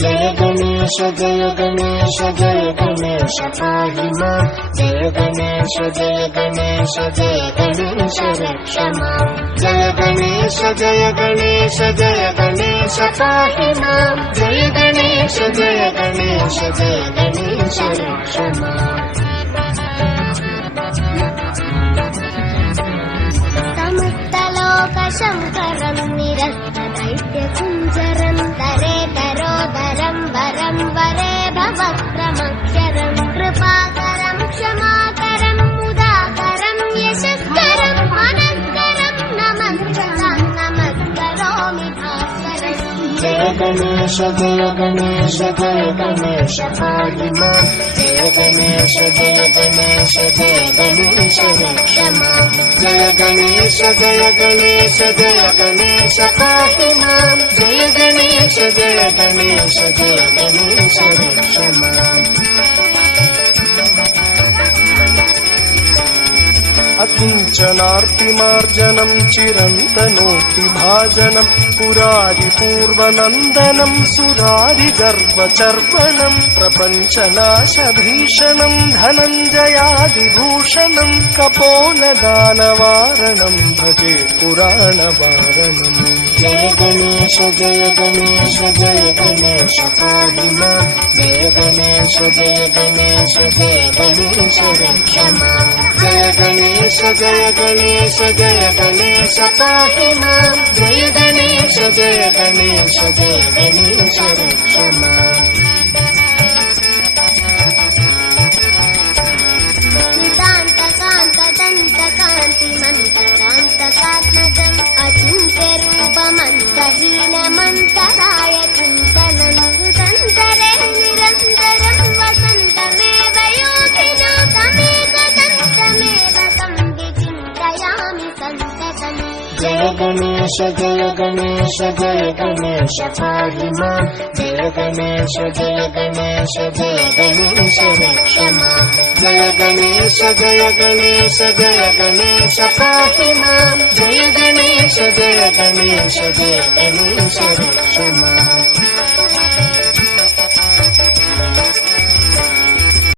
जय गणेश जय गणेश जय गणेश पाहि मां जय गणेश जय गणेश जय गणेश रक्ष मां जय गणेश जय गणेश जय गणेश पाहि मां जय गणेश जय गणेश जय गणेश रक्ष मां समस्तलोकशङ्करं निरस्तदैत्यकुञ्जरं तरेतरोदरं वरं वरे भवक्रमक्षरं कृपाकरं क्षमाकरं मुदाकरं यशस्करं मनस्करं नमस्करोमि भास्करम् जय गणेश जय गणेश जय गणेश पाहि मां जय गणेश जय गणेश जय गणेश रक्ष मां जय गणेश जय गणेश जय गणेश पाहि मां जय गणेश जय गणेश जय गणेश रक्ष मां अकिञ्चनार्तिमार्जनं चिरन्तनोक्तिभाजनं पुरारिपूर्वनन्दनं सुरारिगर्वचर्वणं प्रपञ्चनाशभीषणं धनञ्जयादिभूषणं कपोलदानवारणं भजे पुराणवारणम् जय गणेश जय गणेश जय गणेश पाहि मां जय गणेश जय गणेश जय गणेश रक्ष मां जय गणेश जय गणेश जय गणेश पाहि मां जय गणेश जय गणेश जय गणेश रक्ष मां नितान्तकान्तदन्तकान्तिमन्तकान्तकात्मजम् अचिन्त्यरूपमन्तहीनमन्तराय चिन्तनं कृतन्तरे निरन्तरं वसन्तमेव योगिनो तमेकदन्तमेव तं विचिन्तयामि सन्ततम् जय गणेश जय गणेश जय गणेश पाहि मां जय गणेश जय गणेश जय गणेश रक्ष मां जय गणेश जय गणेश जय गणेश पाहि मां जय गणेश जय गणेश जय गणेश रक्ष मां